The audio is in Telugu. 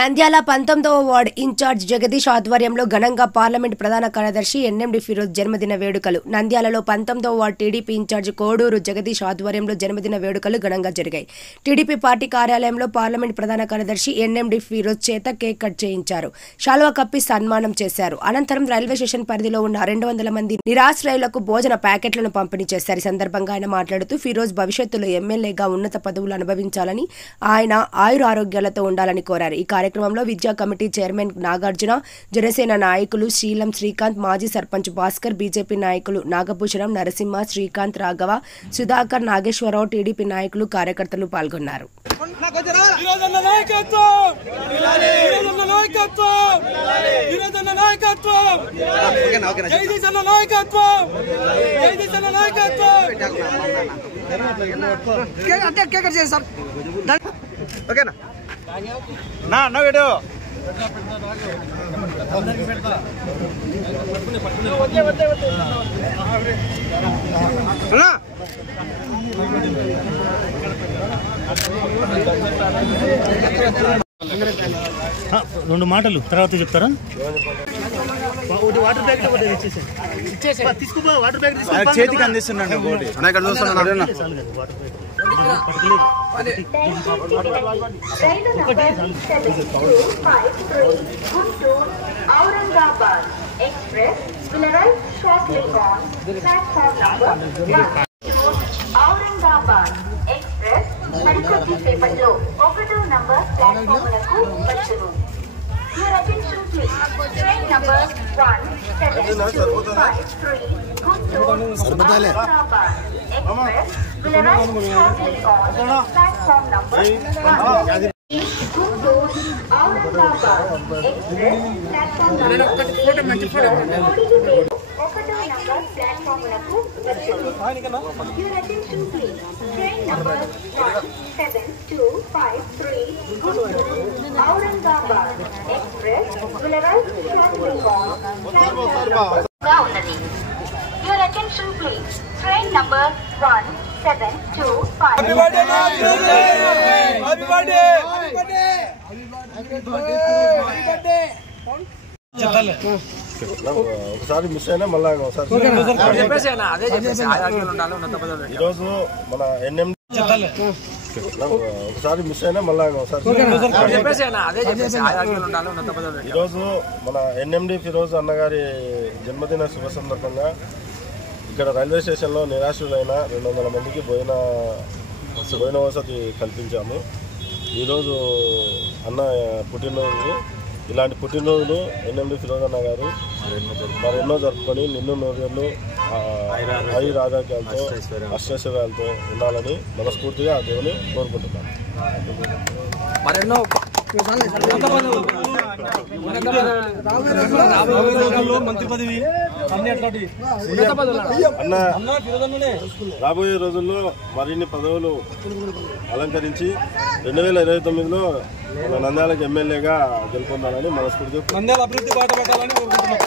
నంద్యాల 19వ వార్డు ఇన్ఛార్జ్ జగదీష్ ఆధ్వర్యంలో ఘనంగా పార్లమెంట్ ప్రధాన కార్యదర్శి ఎన్ఎండి ఫిరోజ్ జన్మదిన వేడుకలు. నంద్యాలలో 19వ ward TDP incharge Koduru Jagadish ఆధ్వర్యంలో జన్మదిన వేడుకలు ఘనంగా జరిగాయి. టీడీపీ పార్టీ కార్యాలయంలో పార్లమెంట్ ప్రధాన కార్యదర్శి ఎన్ఎండి ఫిరోజ్ చేత కేక్ కట్ చేయించారు. శాలువా కప్పి సన్మానం చేశారు. అనంతరం రైల్వే స్టేషన్ పరిధిలో ఉన్న 200 మంది నిరాశ్రయులకు భోజన ప్యాకెట్లను పంపిణీ చేశారు. ఈ సందర్భంగా ఆయన మాట్లాడుతూ ఫిరోజ్ భవిష్యత్తులో ఎమ్మెల్యేగా ఉన్నత పదవులు అనుభవించాలని, ఆయన ఆయురారోగ్యాలతో ఉండాలని కోరారు. ఈ కార్యక్రమంలో విద్యా కమిటీ చైర్మన్ నాగార్జున, జనసేన నాయకులు శీలం శ్రీకాంత్, మాజీ సర్పంచ్ భాస్కర్, బీజేపీ నాయకులు నాగభూషణం, నరసింహ, శ్రీకాంత్, రాఘవ, సుధాకర్, నాగేశ్వరరావు, టీడీపీ నాయకులు, కార్యకర్తలు పాల్గొన్నారు. రెండు మాటలు తర్వాత చెప్తారా? వాటర్ బ్యాగ్ తీసుకో, వాటర్ బ్యాగ్ చేతికి అందిస్తున్నాండి. Aurangabad Express will arrive shortly on platform number 1. Aurangabad Express మరికొద్ది సేపట్లో 1వ నంబర్ ప్లాట్ఫామ్ లకు వచ్చును. Your attention please. Train number 1753 Guntur Aurangabad Express will arrive shortly on platform number 1. Guntur Aurangabad Express platform number 1. Platform లకు వచ్చును. Your attention please. Train number 1753 Guntur Aurangabad Express will arrive shortly on platform ఉన్నది. Your attention please. Train number 1725. Happy birthday! Happy birthday! ఒకసారి మిస్ అయినా మళ్ళా ఒకసారి ఈరోజు మన ఎన్ఎండి ఒకసారి మిస్ అయినా మళ్ళా ఒకసారి ఈరోజు మన ఎన్ఎండి ఫిరోజ్ అన్నగారి జన్మదిన శుభ సందర్భంగా ఇక్కడ రైల్వే స్టేషన్లో నిరాశ్రులైన 200 మందికి భోజన వసతి కల్పించాము. ఈరోజు అన్న పుట్టినరోజు. ఇలాంటి పుట్టినరోజులు ఎన్ఎండి ఫిరోజ్ అన్న గారు మరెన్నో జరుపుకొని నిన్ను నూరేళ్ళు ఆయురారోగ్యాలతో అష్టైశ్వర్యాలతో ఉండాలని మనస్ఫూర్తిగా ఆ దేవుని కోరుకుంటున్నాను. మంత్రి పదవి అన్న రాబోయే రోజుల్లో మరిన్ని పదవులు అలంకరించి 2029లో నంద్యాలకు ఎమ్మెల్యేగా గెలుపొందాలని మనస్ఫూర్తిగా నంద్యాల అభివృద్ధి బాట పెట్టాలని కోరుకుంటున్నాం.